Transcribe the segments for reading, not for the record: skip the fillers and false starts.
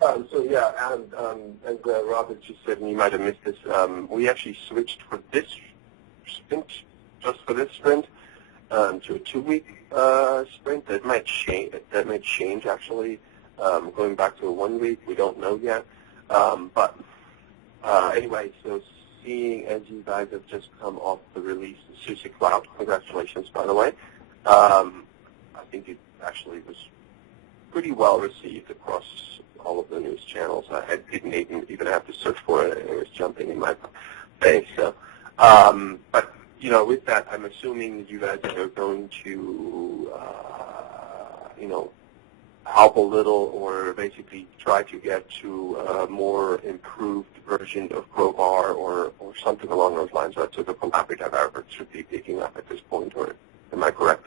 So yeah, and as Robert just said, and you might have missed this, we actually switched for this sprint, just for this sprint, to a 2-week sprint. That might change. That might change actually. Going back to a 1 week, we don't know yet. But anyway, so seeing as you guys have just come off the release of SUSE Cloud, congratulations, by the way. I think it actually was pretty well received across all of the news channels. I didn't even have to search for it. It was jumping in my face. So, but you know, with that, I'm assuming that you guys are going to, you know, help a little, or basically try to get to a more improved version of Crowbar, or something along those lines. Right? So the collaborative effort should be picking up at this point, or am I correct?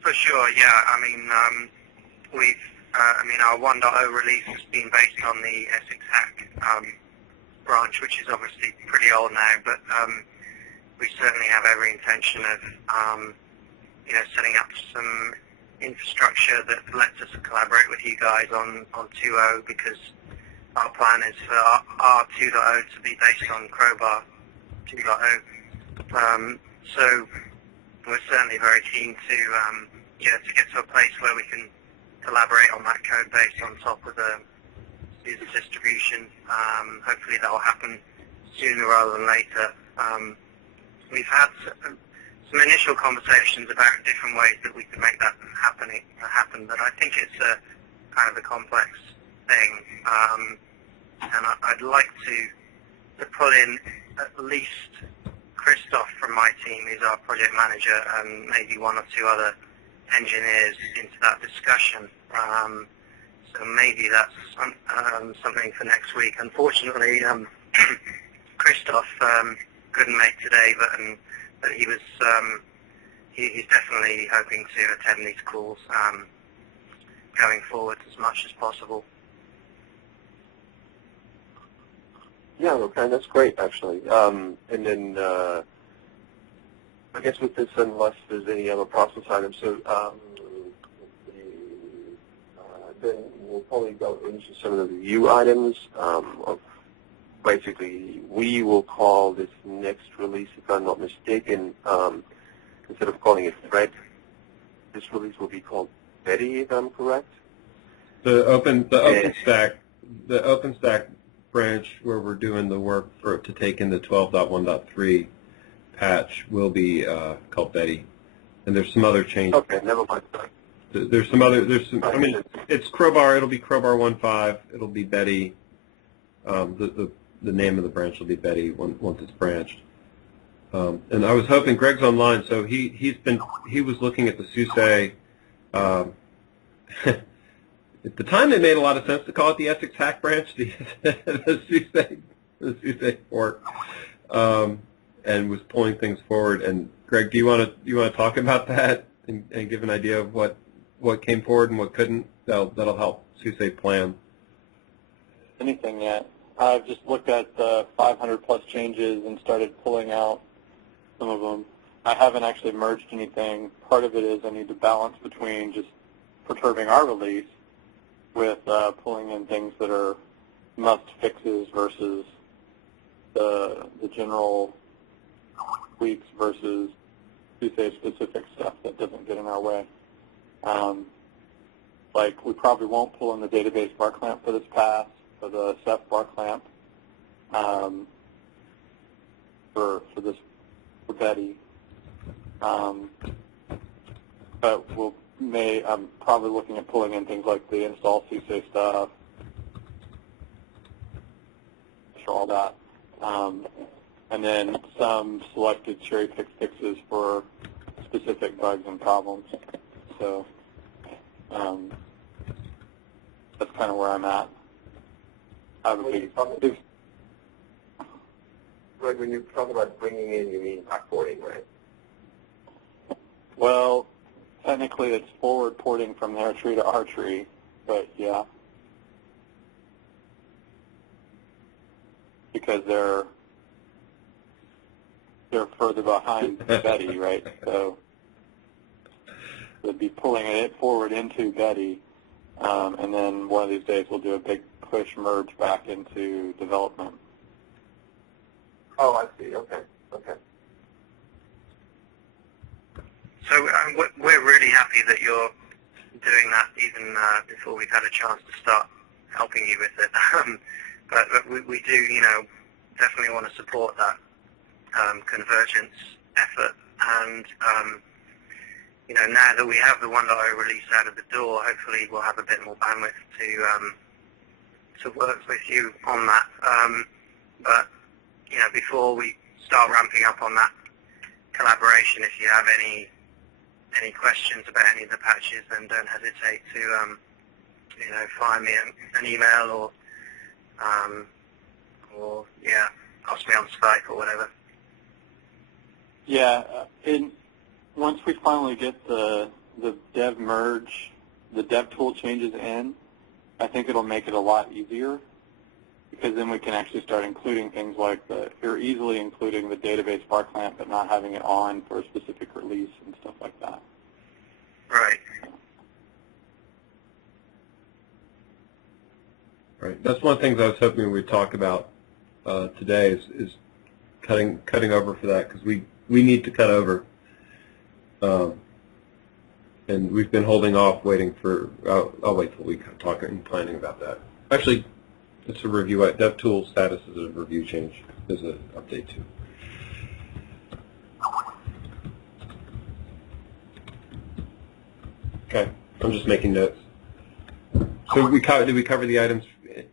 For sure, yeah. I mean, our 1.0 release has been based on the Essex Hack branch, which is obviously pretty old now, but we certainly have every intention of, setting up some infrastructure that lets us collaborate with you guys on 2.0, because our plan is for our 2.0 to be based on Crowbar 2.0. So we're certainly very keen to get to a place where we can collaborate on that code base on top of the user distribution. Hopefully that will happen sooner rather than later. We've had some initial conversations about different ways that we can make that happen, but I think it's a kind of a complex thing, and I'd like to pull in at least Christoph from my team, who's our project manager, and maybe one or two other engineers into that discussion. So maybe that's something for next week. Unfortunately, Christoph couldn't make today, but he was he's definitely hoping to attend these calls going forward as much as possible. Yeah, okay, that's great, actually. And then I guess with this, unless there's any other process items, so then we'll probably go into some of the review items. Basically, we will call this next release, if I'm not mistaken, instead of calling it Fred, this release will be called Betty, if I'm correct. The OpenStack branch where we're doing the work to take in the 12.1.3 patch will be called Betty, and there's some other changes. Okay, never mind. I mean, it's Crowbar. It'll be Crowbar 1.5. It'll be Betty. The name of the branch will be Betty once it's branched. And I was hoping Greg's online, so he was looking at the SUSE. At the time, it made a lot of sense to call it the Essex Hack branch, the SUSE fork, and was pulling things forward. And Greg, do you want to talk about that and give an idea of what came forward and what couldn't? That'll help SUSE plan. Anything yet? I've just looked at the 500-plus changes and started pulling out some of them. I haven't actually merged anything. Part of it is I need to balance between just perturbing our release with pulling in things that are must fixes versus the general tweaks versus SUSE-specific stuff that doesn't get in our way. Like we probably won't pull in the database bar clamp for this pass, for the Ceph bar clamp, for Betty. But I'm probably looking at pulling in things like the install SUSE stuff, all that, and then some selected cherry-picked fixes for specific bugs and problems. So that's kind of where I'm at. I have a big. Greg, when you talk about bringing in, you mean backporting, right? Well, technically it's forward porting from their tree to our tree, but yeah. Because they're further behind Betty, right? So they'd be pulling it forward into Betty, and then one of these days we'll do a big push merge back into development. Oh, I see. Okay. Okay. So we're really happy that you're doing that even before we've had a chance to start helping you with it. But we do, definitely want to support that convergence effort. And, now that we have the 1.0 release out of the door, hopefully we'll have a bit more bandwidth to work with you on that. But, before we start ramping up on that collaboration, if you have any questions about any of the patches, then don't hesitate to, fire me an email or ask me on Skype or whatever. Yeah, once we finally get the dev merge, the dev tool changes in, I think it'll make it a lot easier, because then we can actually start including things like you're easily including the database bar clamp but not having it on for a specific release and stuff like that. Right. Right. That's one of the things I was hoping we'd talk about today is cutting over for that, because we need to cut over. And we've been holding off, waiting for. I'll wait till we talk and planning about that. Actually, it's a review. DevTools status is a review change. There's an update too. Okay, I'm just making notes. So did we cover the items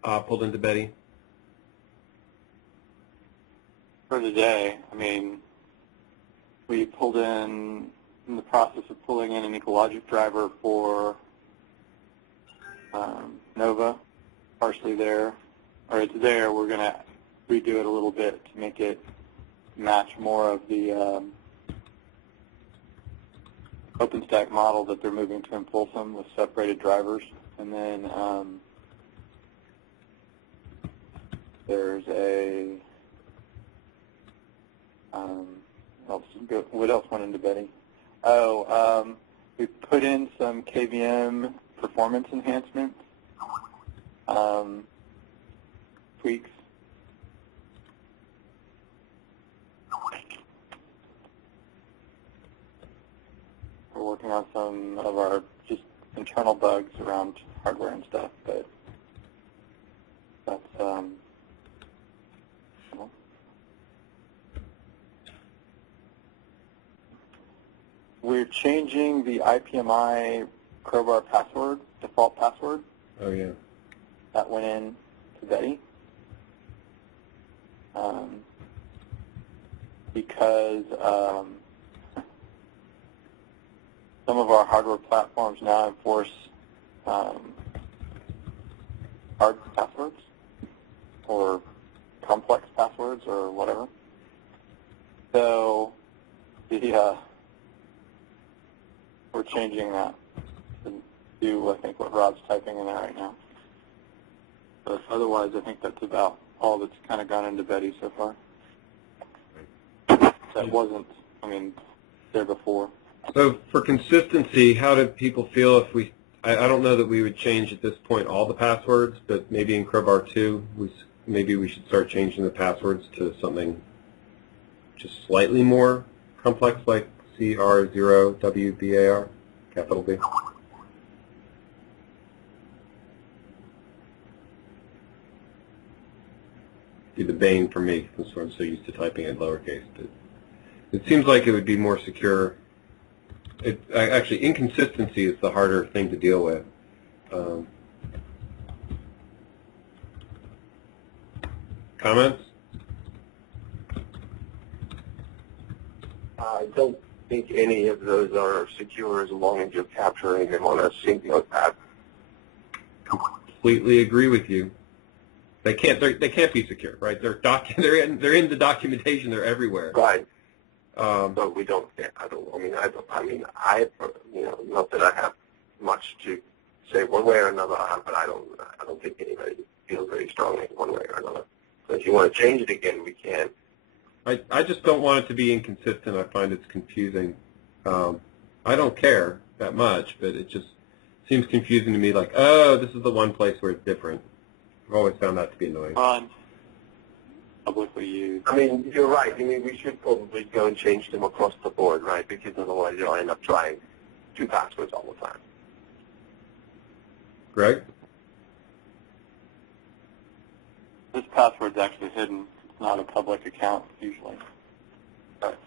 pulled into Betty? For today, we pulled in the process of pulling in an Ecologic driver for Nova, partially there. Or it's there, we're going to redo it a little bit to make it match more of the OpenStack model that they're moving to in Folsom with separated drivers. And then there's a, what else went into Betty? We put in some KVM performance enhancements, tweaks. We're working on some of our just internal bugs around hardware and stuff, but that's we're changing the IPMI Crowbar password, default password. Oh, yeah. That went in to Betty. Because some of our hardware platforms now enforce hard passwords or complex passwords or whatever. So we're changing that to do, I think, what Rob's typing in there right now. But otherwise, I think that's about all that's kind of gone into Betty so far. That wasn't, there before. So for consistency, how do people feel if we, I don't know that we would change at this point all the passwords, but maybe in Crowbar 2, maybe we should start changing the passwords to something just slightly more complex, like CR0WBAR, capital B. Be the bane for me, because I'm so used to typing in lowercase. But it seems like it would be more secure. Actually, inconsistency is the harder thing to deal with. Comments? I don't think any of those are secure as long as you're capturing them on a singular path. Completely agree with you. They can't be secure, right? They're in the documentation. They're everywhere. Right. But we don't. Not that I have much to say one way or another, but I don't think anybody feels very strongly one way or another. So if you want to change it again, we can. I just don't want it to be inconsistent. I find it's confusing. I don't care that much, but it just seems confusing to me, like, oh, this is the one place where it's different. I've always found that to be annoying. Publicly used. I mean, you're right. I mean, we should probably go and change them across the board, right? Because otherwise you'll end up trying 2 passwords all the time. Greg? This password's actually hidden. It's not a public account usually. But,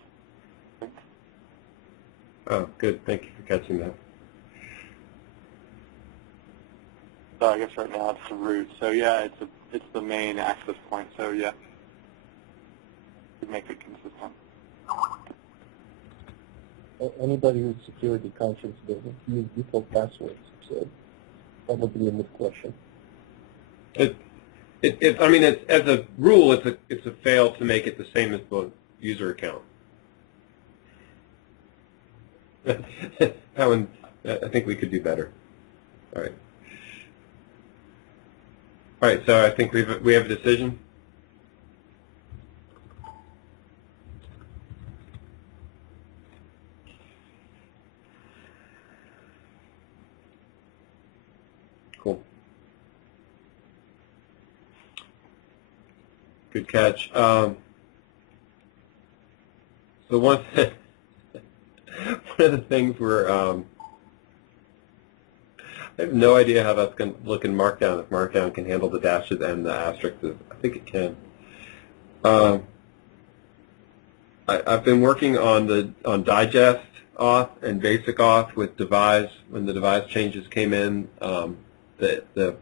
Oh, good. Thank you for catching that. so I guess right now it's the root. So yeah, it's the main access point. So yeah, to make it consistent. Anybody with security conscious doesn't use default passwords, so probably a good question. I mean, as a rule, it's a fail to make it the same as the user account. That one, I think we could do better. All right. All right. So I think we have a decision. Cool. Good catch. So one of the things we're I have no idea how that's going to look in Markdown, if Markdown can handle the dashes and the asterisks. I think it can. I've been working on digest auth and basic auth with devise. When the devise changes came in, the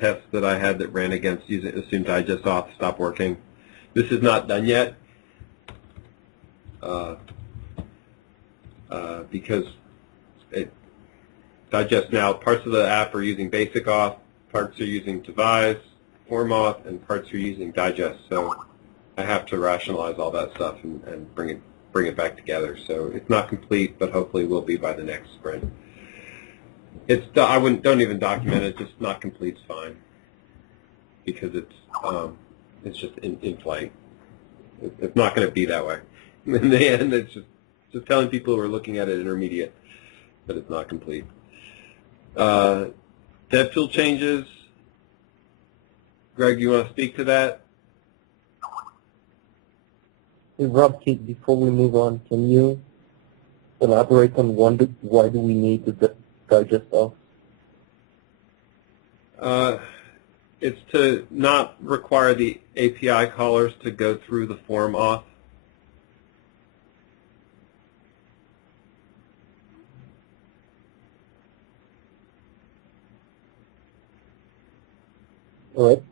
test that I had that ran against using assumed digest auth stopped working. This is not done yet because digest now, parts of the app are using basic auth, parts are using devise, form auth, and parts are using digest. So I have to rationalize all that stuff and bring it back together. So it's not complete, but hopefully will be by the next sprint. Don't even document it. Just not complete's fine because it's just in flight. It's not going to be that way. In the end, it's just telling people who are looking at it intermediate that it's not complete. DevTool changes. Greg, you want to speak to that? Hey, Rob, before we move on, can you elaborate on why do we need the digest auth? It's to not require the API callers to go through the form auth. All right.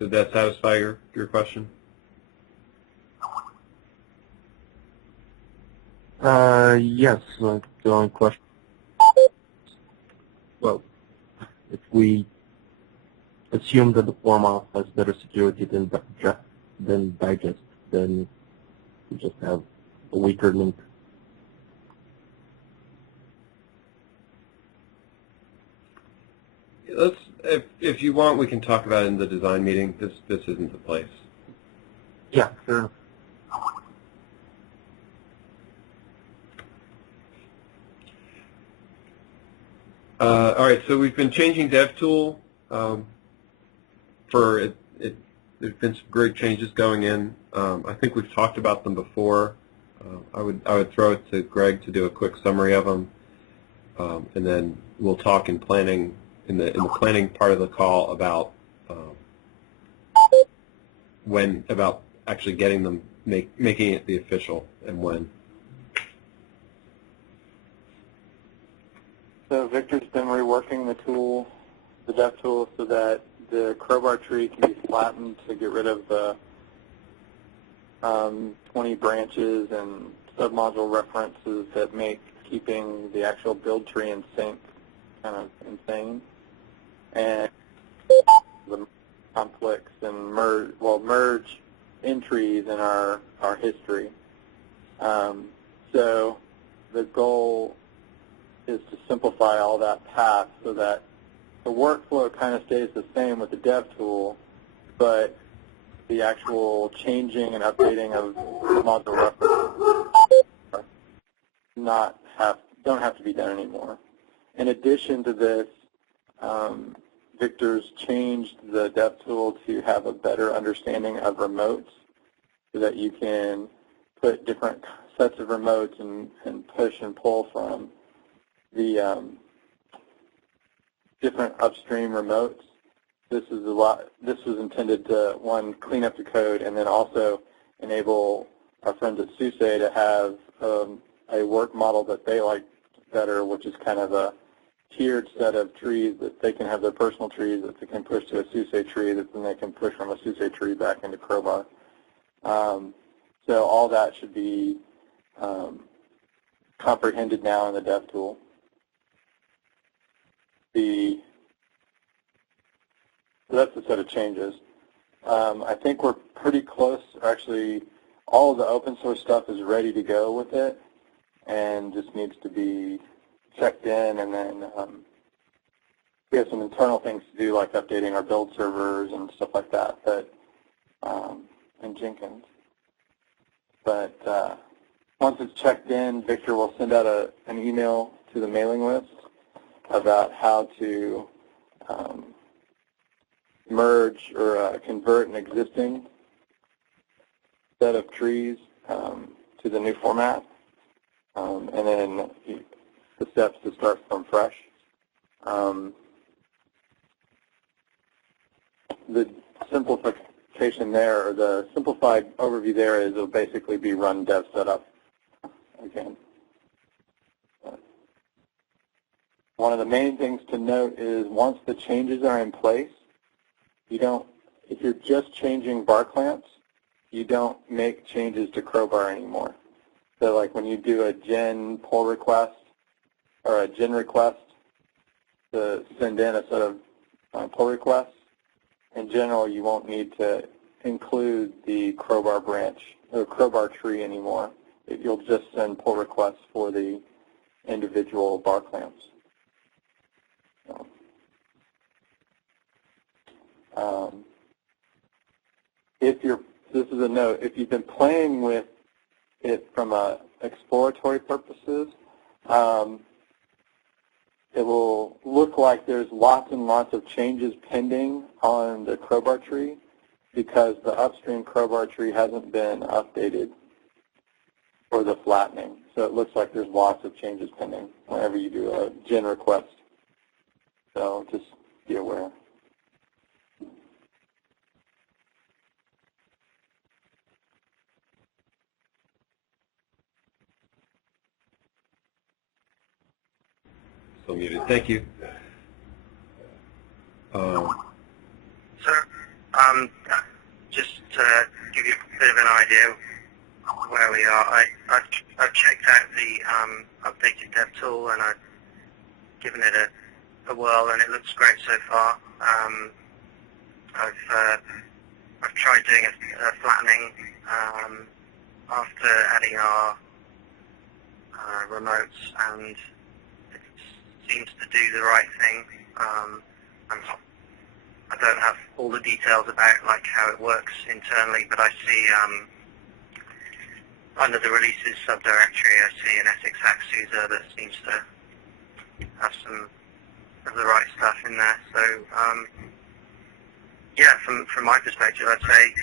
Did that satisfy your question? Yes. The only question. Well, if we assume that the form auth has better security than digest, then we just have a weaker link. If you want, we can talk about it in the design meeting. This isn't the place. Yeah, sure. All right, so we've been changing DevTool. There's been some great changes going in. I think we've talked about them before. I would throw it to Greg to do a quick summary of them, and then we'll talk in planning in the planning part of the call about about actually getting them making it the official and when. So Victor's been reworking the tool, the dev tool, so that the crowbar tree can be flattened to get rid of the 20 branches and submodule references that make keeping the actual build tree in sync kind of insane. And the conflicts and merge entries in our history. So the goal is to simplify all that path so that the workflow kind of stays the same with the dev tool, but the actual changing and updating of module references don't have to be done anymore. In addition to this, Victor's changed the DevTool to have a better understanding of remotes so that you can put different sets of remotes and push and pull from the different upstream remotes. This was intended to, one, clean up the code and then also enable our friends at SUSE to have a work model that they like better, which is kind of a tiered set of trees that they can have their personal trees that they can push to a SUSE tree that then they can push from a SUSE tree back into Crowbar. So all that should be comprehended now in the DevTool. So that's the set of changes. I think we're pretty close. Actually, all of the open source stuff is ready to go with it and just needs to be checked in, and then we have some internal things to do like updating our build servers and stuff like that, in Jenkins. But once it's checked in, Victor will send out an email to the mailing list about how to merge or convert an existing set of trees to the new format, and then the steps to start from fresh. The simplification there, or the simplified overview there, is it'll basically be run dev setup again. One of the main things to note is once the changes are in place, if you're just changing bar clamps, you don't make changes to Crowbar anymore. So like when you do a gen pull request or a gen request to send in a set of pull requests, in general you won't need to include the Crowbar branch or Crowbar tree anymore. You'll just send pull requests for the individual bar clamps. This is a note, if you've been playing with it from exploratory purposes, it will look like there's lots and lots of changes pending on the Crowbar tree because the upstream Crowbar tree hasn't been updated for the flattening. So it looks like there's lots of changes pending whenever you do a gen request. So just be aware. Still muted. Thank you. Sir, just to give you a bit of an idea where we are, I've checked out the updated DevTool and I've given it a whirl, and it looks great so far. I've tried doing a flattening after adding our remotes, and it seems to do the right thing. I don't have all the details about like how it works internally, but I see under the releases subdirectory, I see an Essex Hack user that seems to have some of the right stuff in there. So yeah, from my perspective, I'd say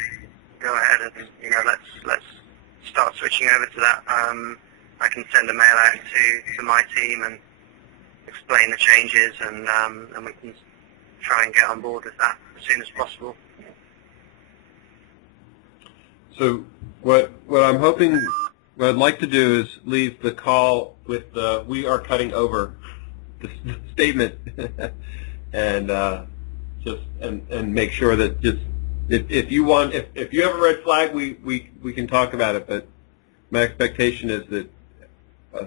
go ahead and let's start switching over to that. I can send a mail out to my team and explain the changes, and we can try and get on board with that as soon as possible. So what I'm hoping, what I'd like to do is leave the call with the "we are cutting over" the statement, and and make sure that just if you have a red flag, we can talk about it. But my expectation is that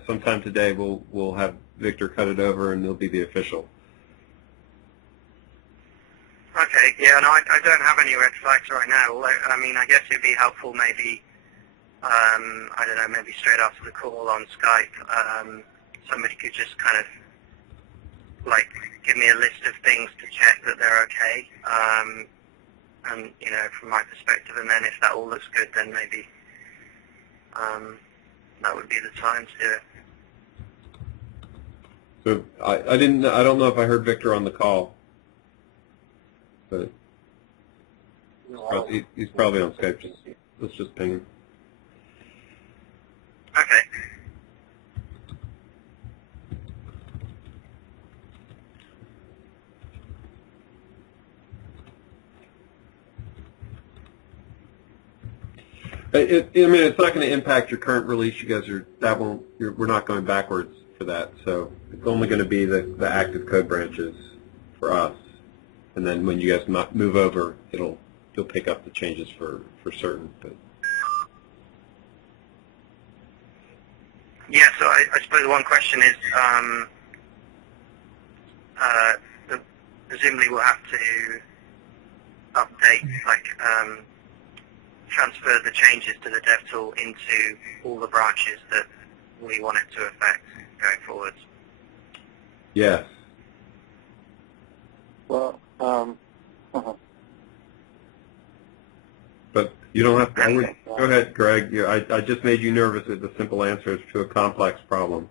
sometime today we'll have Victor cut it over, and it'll be the official. Okay, yeah, no, I don't have any red flags right now. I mean, I guess it'd be helpful maybe, I don't know, maybe straight after the call on Skype, somebody could just kind of, like, give me a list of things to check that they're okay, and, from my perspective, and then if that all looks good, then maybe that would be the time to do it. So I don't know if I heard Victor on the call, but he's probably on Skype. Let's just ping him. Okay. I mean, it's not going to impact your current release. You guys we're not going backwards for that. So it's only going to be the active code branches for us. And then when you guys move over, you'll pick up the changes for certain. But. Yeah, so I suppose one question is, presumably we'll have to update, transfer the changes to the dev tool into all the branches that we want it to affect going forward. Yes. Well, But you don't have to. Go ahead, Greg. I just made you nervous with the simple answers to a complex problem.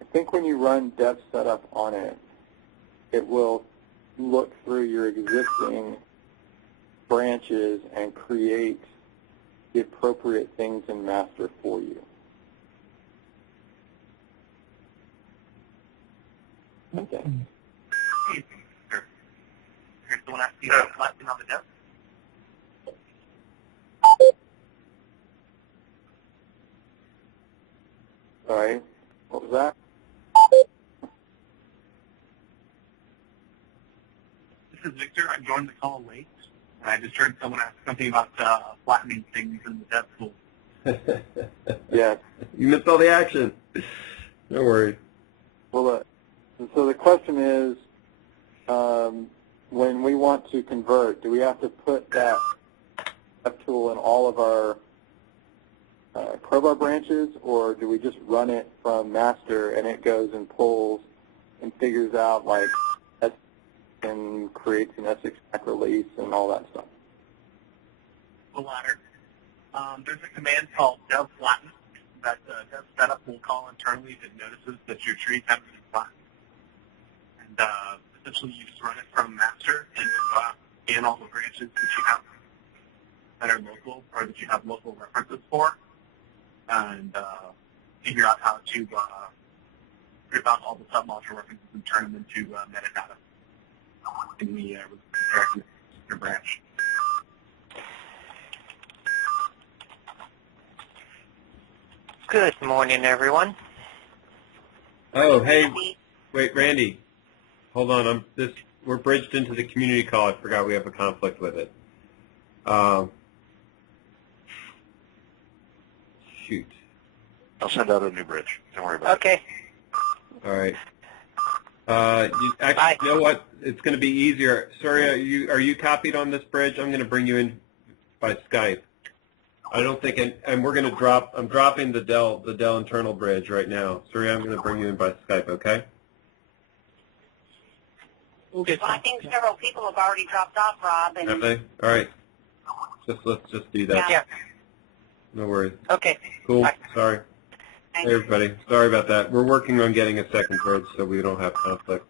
I think when you run dev setup on it, it will look through your existing branches and create the appropriate things in master for you. Okay. Here's the one asking about collecting on the dev. Sorry, what was that? This is Victor. I joined the call late, and I just heard someone ask something about flattening things in the dev tool. Yeah. You missed all the action. No worries. Well, so the question is, when we want to convert, do we have to put that tool in all of our Crowbar branches, or do we just run it from master and it goes and pulls and figures out like and creates an SXPAC release and all that stuff? The latter. There's a command called dev flatten that dev setup will call internally if it notices that your trees haven't been flattened. And essentially you just run it from master and scan all the branches that you have that are local or that you have local references for, and figure out how to strip out all the submodule references and turn them into metadata in the your branch. Good morning, everyone. Oh, hey, wait, Randy. Hold on. We're bridged into the community call. I forgot we have a conflict with it. Shoot. I'll send out a new bridge. Don't worry about it. Okay. All right. You know what? It's going to be easier. Sorry, are you copied on this bridge? I'm going to bring you in by Skype. I don't think, and we're going to drop. I'm dropping the Dell internal bridge right now. Sorry, I'm going to bring you in by Skype. Okay. Okay. Well, I think several people have already dropped off, Rob. And Have they? All right. Let's just do that. Yeah. No worries. Okay. Cool. Bye. Sorry. Hey, everybody. Sorry about that. We're working on getting a second bridge so we don't have conflict.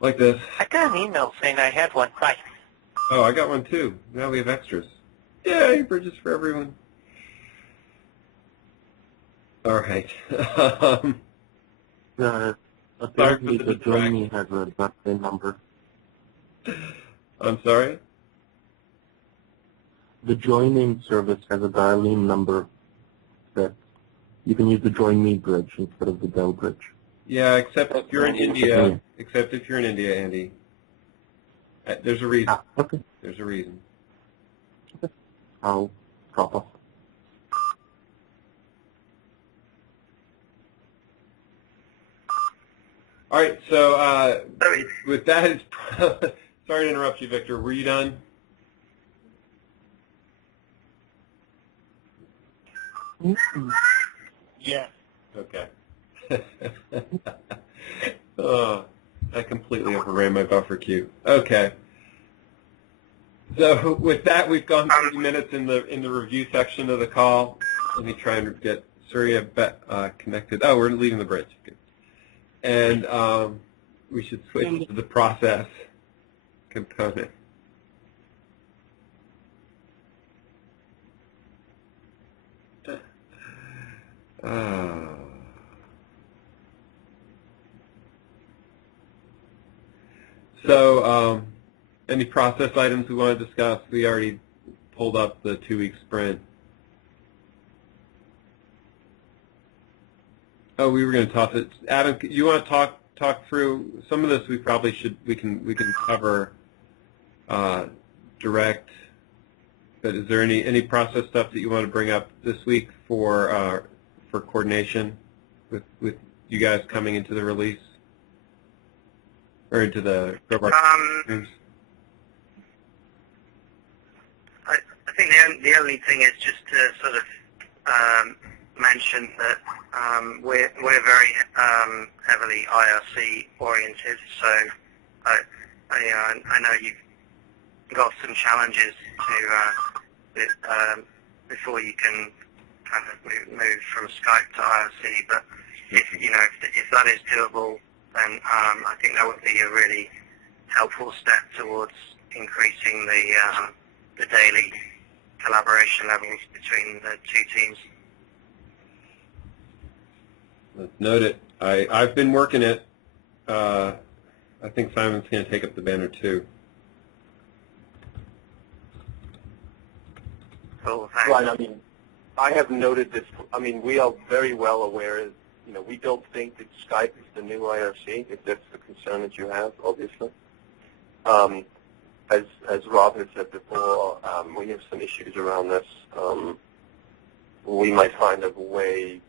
Like this. I got an email saying I had one. Bye. Oh, I got one too. Now we have extras. Yay, bridges for everyone. All right. Apparently the join me has a birthday number. I'm sorry? The joining service has a dial-in number that you can use the join me bridge instead of the Dell bridge. Yeah, except if you're in India. Except if you're in India, Andy. There's a reason. Ah, okay. There's a reason. Okay. I'll drop off. All right, so with that, sorry to interrupt you, Victor. Were you done? Yeah. Okay. Oh. I completely overran my buffer queue. Okay. So with that, we've gone 30 minutes in the review section of the call. Let me try and get Surya connected. Oh, we're leaving the bridge. Good. And we should switch to the process component. So any process items we want to discuss? We already pulled up the 2-week sprint. Oh, we were going to toss it. Adam, you want to talk through some of this? We probably should. We can cover direct. But is there any process stuff that you want to bring up this week for coordination with you guys coming into the release or into the Crowbar? I think the only thing is just to sort of mention that we're very heavily IRC oriented, so I know you've got some challenges to before you can kind of move from Skype to IRC, but if that is doable, then I think that would be a really helpful step towards increasing the daily collaboration levels between the two teams. Let's note it. I've been working it. I think Simon's going to take up the banner too. Cool, thanks. Right. I mean, I have noted this. I mean, we are very well aware. We don't think that Skype is the new IRC. If that's the concern that you have, obviously. As Rob has said before, we have some issues around this. We might find a way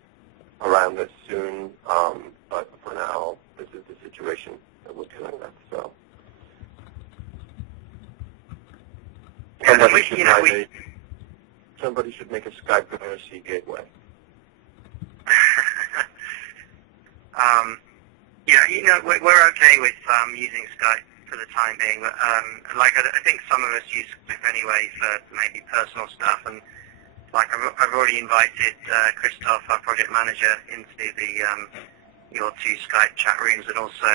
around this soon, but for now, this is the situation that we're dealing with. So, somebody should make a Skype IRC gateway. We're okay with using Skype for the time being, but I think some of us use Skype anyway for maybe personal stuff, and I've already invited Christoph, our project manager, into your two Skype chat rooms, and also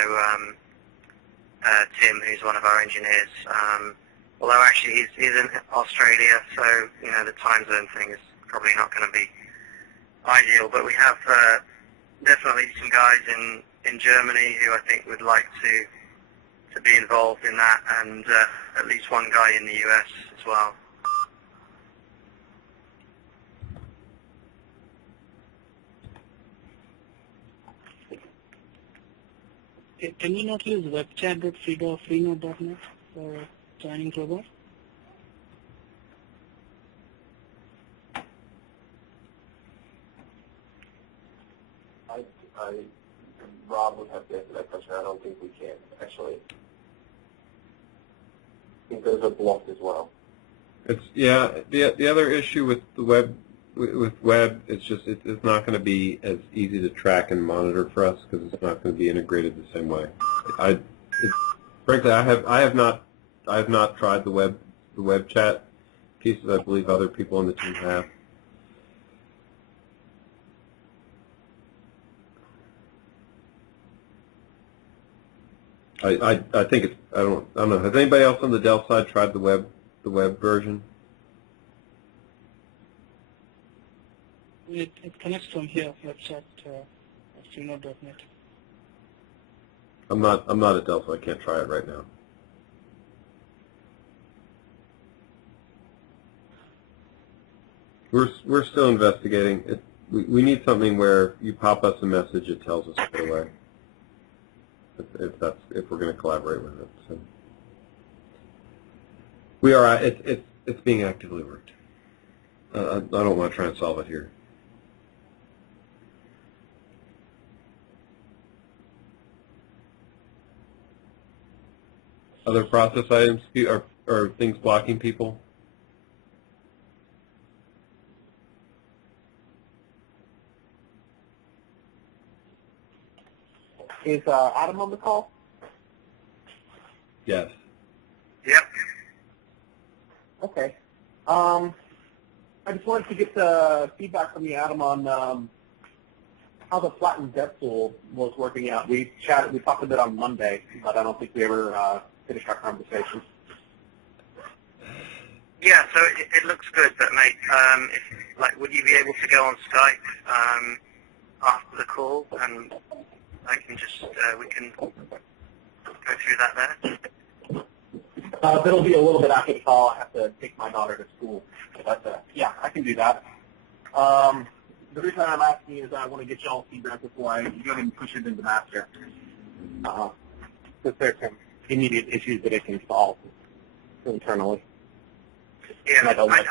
Tim, who's one of our engineers. Although actually he's in Australia, so the time zone thing is probably not going to be ideal. But we have definitely some guys in Germany who I think would like to be involved in that, and at least one guy in the US as well. Can you not use webchat.freenode.net for joining Crowbar? Rob would have to answer that question. I don't think we can, actually. I think those are blocked as well. The other issue with the web it's just it's not going to be as easy to track and monitor for us because it's not going to be integrated the same way. Frankly, I have not tried the web chat pieces. I believe other people on the team have. I think it's I don't know. Has anybody else on the Dell side tried the web version? It connects from here, webchat freenode.net. I'm not at Dell, so I can't try it right now. We're still investigating it. We need something where you pop us a message, it tells us right away. If we're going to collaborate with it, so we are. It's being actively worked. I don't want to try and solve it here. Other process items are things blocking people. Is Adam on the call? Yes. Yep. Okay. I just wanted to get the feedback from you, Adam, on how the flattened dev tool was working out. We talked a bit on Monday, but I don't think we ever finished our conversation. Yeah, so it looks good, but mate, would you be able to go on Skype after the call, and I can just we can go through that there? That'll be a little bit after the call. I have to take my daughter to school, but yeah, I can do that. The reason I'm asking is I want to get y'all feedback before I go ahead and push it into master, because there's some immediate issues that it can solve internally. Yeah, I don't think,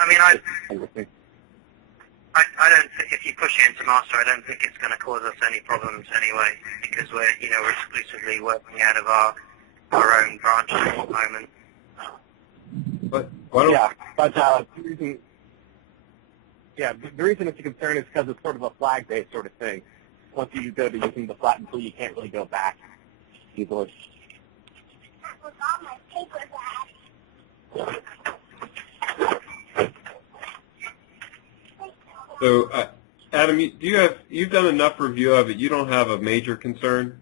if you push it into master, I don't think it's going to cause us any problems anyway, because we're exclusively working out of our own branch at the moment. But why don't? Yeah, but the reason it's a concern is because it's sort of a flag-based sort of thing. Once you go to using the flattened tool, you can't really go back easily. That was on my paper bag. So, Adam, you've done enough review of it. You don't have a major concern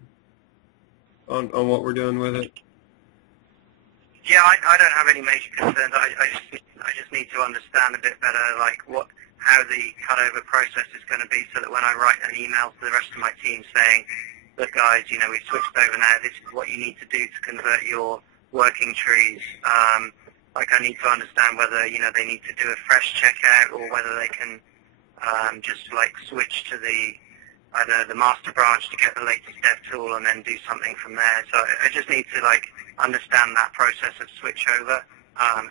on what we're doing with it? Yeah, I don't have any major concerns. I just need to understand a bit better, how the cutover process is going to be, so that when I write an email to the rest of my team saying, look guys, we've switched over now, this is what you need to do to convert your working trees. I need to understand whether, they need to do a fresh checkout, or whether they can just switch to the master branch to get the latest dev tool and then do something from there. So I just need to understand that process of switchover,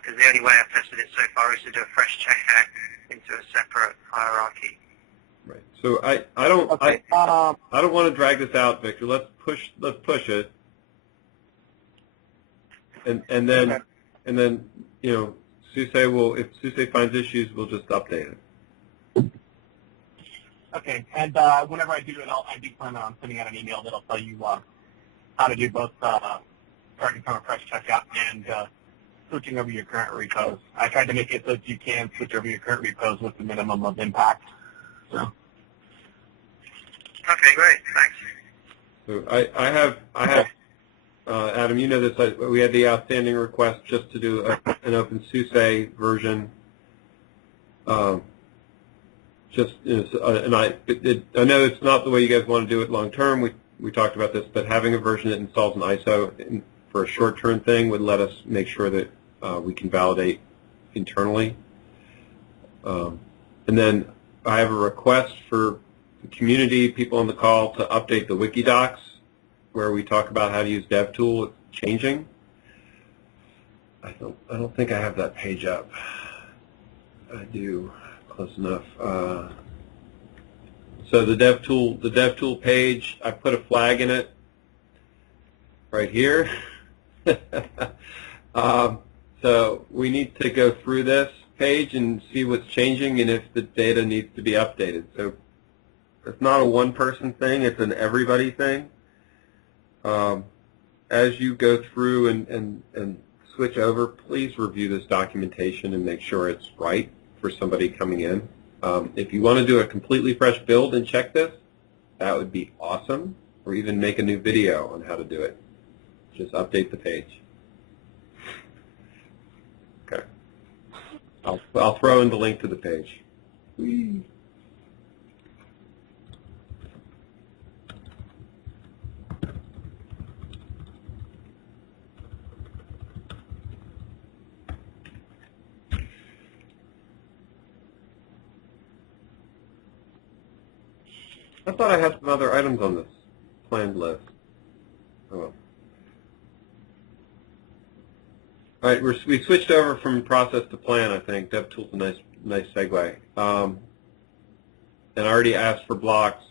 because the only way I've tested it so far is to do a fresh checkout into a separate hierarchy. Right. So I don't want to drag this out, Victor. Let's push it, and then Susei will, if Susei finds issues, we'll just update it. Okay, and whenever I do it, I do plan on sending out an email that'll tell you how to do both starting from a fresh checkout and switching over your current repos. I tried to make it so that you can switch over your current repos with the minimum of impact. So. Okay, great, thanks. So I have Adam, you know this. We had the outstanding request just to do an OpenSUSE version. I know it's not the way you guys want to do it long term. We talked about this, but having a version that installs an ISO for a short term thing would let us make sure that we can validate internally. And then I have a request for the community, people on the call, to update the Wikidocs where we talk about how to use DevTool. It's changing. I don't think I have that page up. I do. Close enough. So the DevTool page, I put a flag in it right here. So we need to go through this page and see what's changing and if the data needs to be updated. So it's not a one-person thing, it's an everybody thing. As you go through and switch over, please review this documentation and make sure it's right for somebody coming in. If you want to do a completely fresh build and check this, that would be awesome, or even make a new video on how to do it. Just update the page. Okay. I'll throw in the link to the page. Whee. I thought I had some other items on this planned list. Oh well. All right, we switched over from process to plan, I think. DevTool's a nice segue. And I already asked for blocks,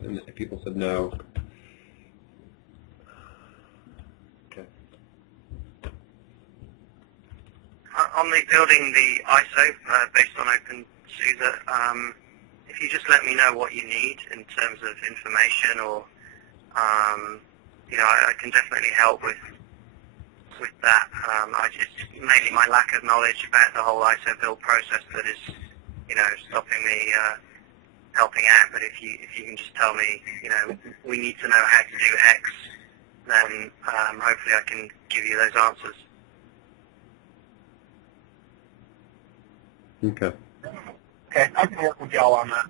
and people said no. Okay. On the building the ISO based on OpenSUSE, if you just let me know what you need in terms of information, or I can definitely help with with that. It's mainly my lack of knowledge about the whole ISO build process that is, stopping me helping out. But if you can just tell me, we need to know how to do X, then hopefully I can give you those answers. Okay. Okay, I can work with y'all on that.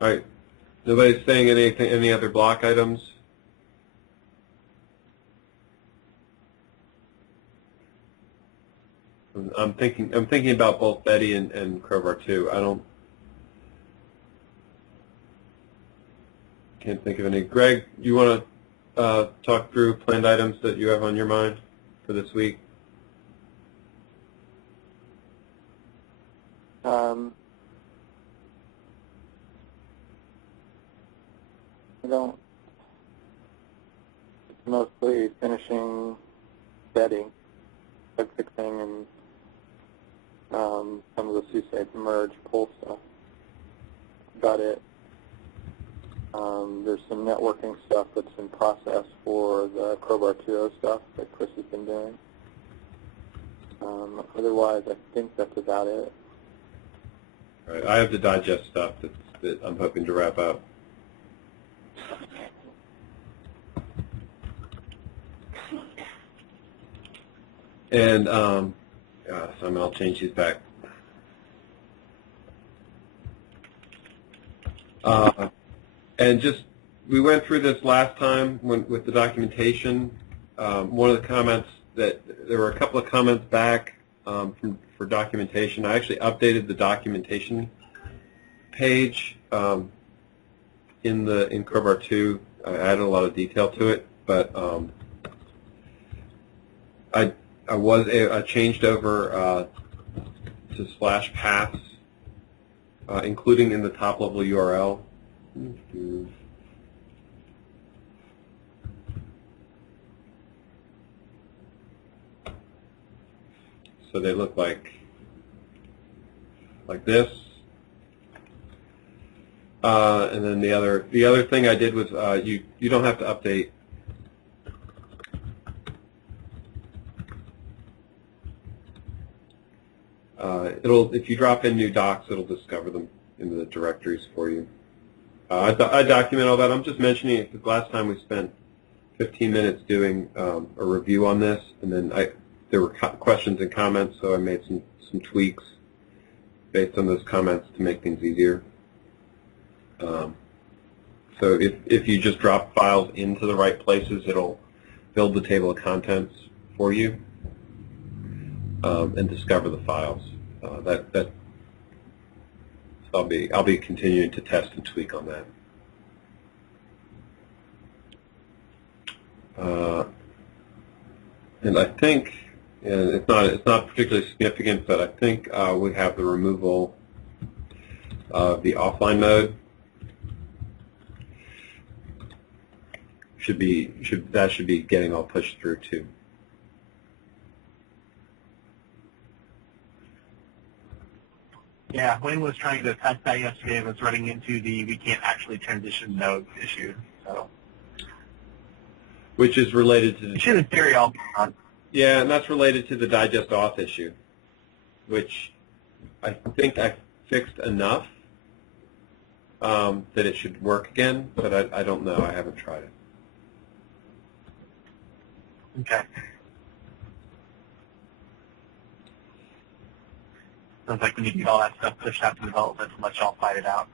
All right. Nobody's saying anything, any other block items? I'm thinking about both Betty and Crowbar too. Can't think of any. Greg, you want to talk through planned items that you have on your mind for this week? I don't. It's mostly finishing bedding, bug fixing, and some of the SUSE merge pull stuff. About it. There's some networking stuff that's in process for the Crowbar 2.0 stuff that Chris has been doing. Otherwise, I think that's about it. All right. I have the digest stuff that I'm hoping to wrap up. And I'll change these back. And just, we went through this last time with the documentation. One of the comments there were a couple of comments back for documentation. I actually updated the documentation page in Crowbar 2. I added a lot of detail to it, but I changed over to /paths, including in the top level URL. So they look like this. And then the other thing I did was you don't have to update. If you drop in new docs, it'll discover them in the directories for you. I document all that. I'm just mentioning it because last time we spent 15 minutes doing a review on this, and then there were questions and comments, so I made some tweaks based on those comments to make things easier. So if you just drop files into the right places, it'll build the table of contents for you and discover the files. I'll be continuing to test and tweak on that. And I think, and it's not particularly significant, but I think we have the removal of the offline mode. That should be getting all pushed through too. Yeah, Wayne was trying to test that yesterday and was running into the we can't actually transition node issue. So, which is related to the... It should in theory all be on. Yeah, and that's related to the digest auth issue, which I think I fixed enough that it should work again, but I don't know. I haven't tried it. Okay. Sounds like we need to get all that stuff pushed out to development and let y'all fight it out.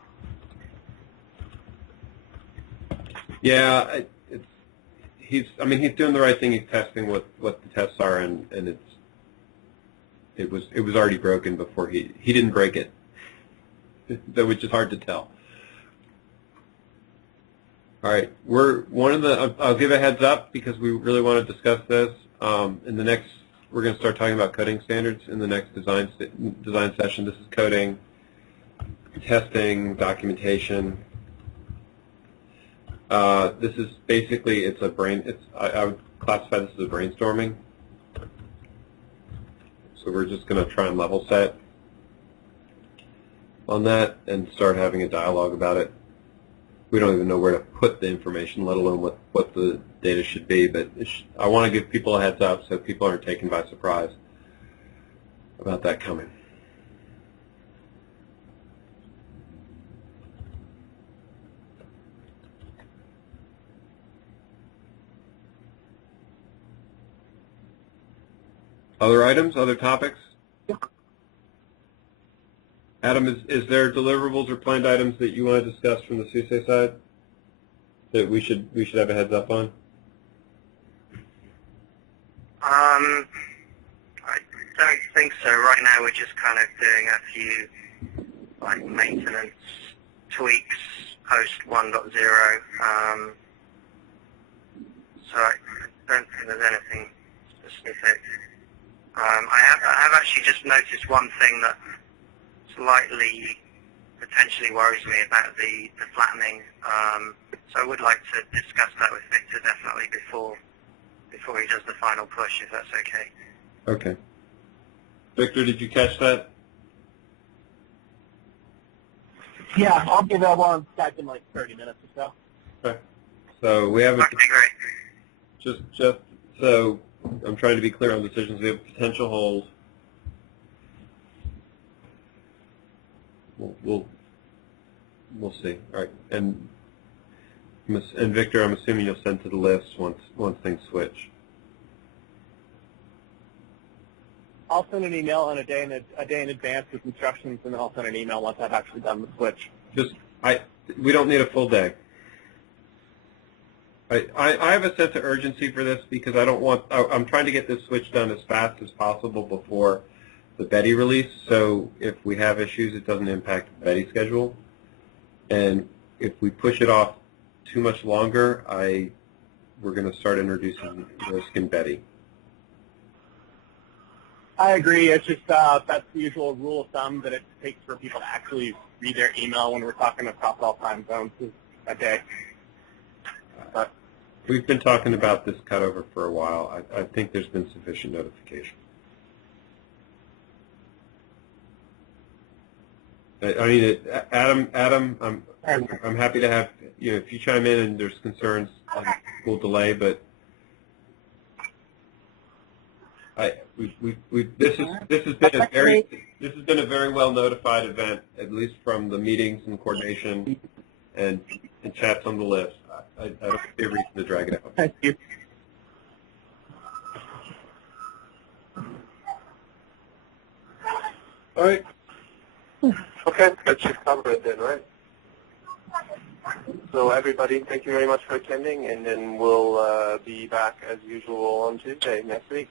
Yeah, he's doing the right thing. He's testing what the tests are, and it was already broken before he didn't break it, which is hard to tell. All right, I'll give a heads up because we really want to discuss this in the next. We're going to start talking about coding standards in the next design session. This is coding, testing, documentation. This is basically I would classify this as a brainstorming. So we're just going to try and level set on that and start having a dialogue about it. We don't even know where to put the information, let alone what the data should be, but I want to give people a heads up so people aren't taken by surprise about that coming. Other items, other topics? Adam, is there deliverables or planned items that you want to discuss from the SUSE side that we should have a heads up on? I don't think so. Right now we're just kind of doing a few like maintenance tweaks post 1.0. So I don't think there's anything specific. I have actually just noticed one thing that slightly potentially worries me about the flattening. So I would like to discuss that with Victor definitely before he does the final push, if that's okay. Okay. Victor, did you catch that? Yeah, I'll give that one back in like 30 minutes or so. Okay. So we have Okay, great. just so I'm trying to be clear on decisions. We have a potential hold. We'll see. All right. And Victor, I'm assuming you'll send to the list once things switch. I'll send an email in a day in advance with instructions, and then I'll send an email once I've actually done the switch. We don't need a full day. I have a sense of urgency for this because I'm trying to get this switch done as fast as possible before the Betty release, so if we have issues, it doesn't impact the Betty schedule. And if we push it off too much longer, we're going to start introducing risk in Betty. I agree. It's just that's the usual rule of thumb that it takes for people to actually read their email when we're talking across all time zones a day. We've been talking about this cutover for a while. I think there's been sufficient notification. I mean, Adam, I'm happy to have if you chime in and there's concerns, we'll delay. But this has been a very well notified event, at least from the meetings and coordination and chats on the list. I don't see a reason to drag it out. Thank you. All right. Okay, that should cover it then, right? So everybody, thank you very much for attending, and then we'll be back as usual on Tuesday next week.